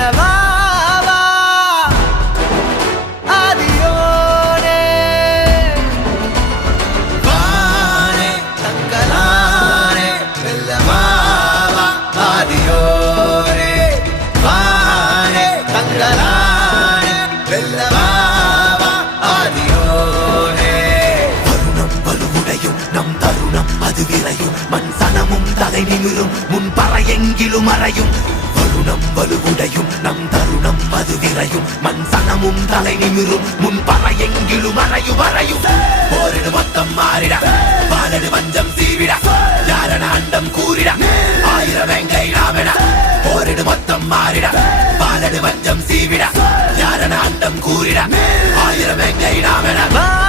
கனவாவா அதியோனே வானே தங்கலானே வெல்லமாவா அதியோனே வானே தங்கலானே வெல்லமாவா அதியோனே வருணம் வலுவுடையும் நம் தருணம் அது விரையும் மண் தலை நிமிரும் முன் பறையெங்கிலும் அறையும் வருணம் வலுவுடையும் நம் தருணம் அது விரையும். மண் சனமும் தலை நிமிரும். முன் பற எங்கிலும் மறையும் வரையும் போரிடு மொத்தம் மாறிட. பாலடு மஞ்சம் சீவிட யாரன அண்டம் கூறிட. ஆயிரம் எங்கை நாமென போரிடு மொத்தம் மாறிட. பாலடு மஞ்சம் சீவிட யாரன அண்டம் கூறிட. ஆயிரம் எங்கை நாமென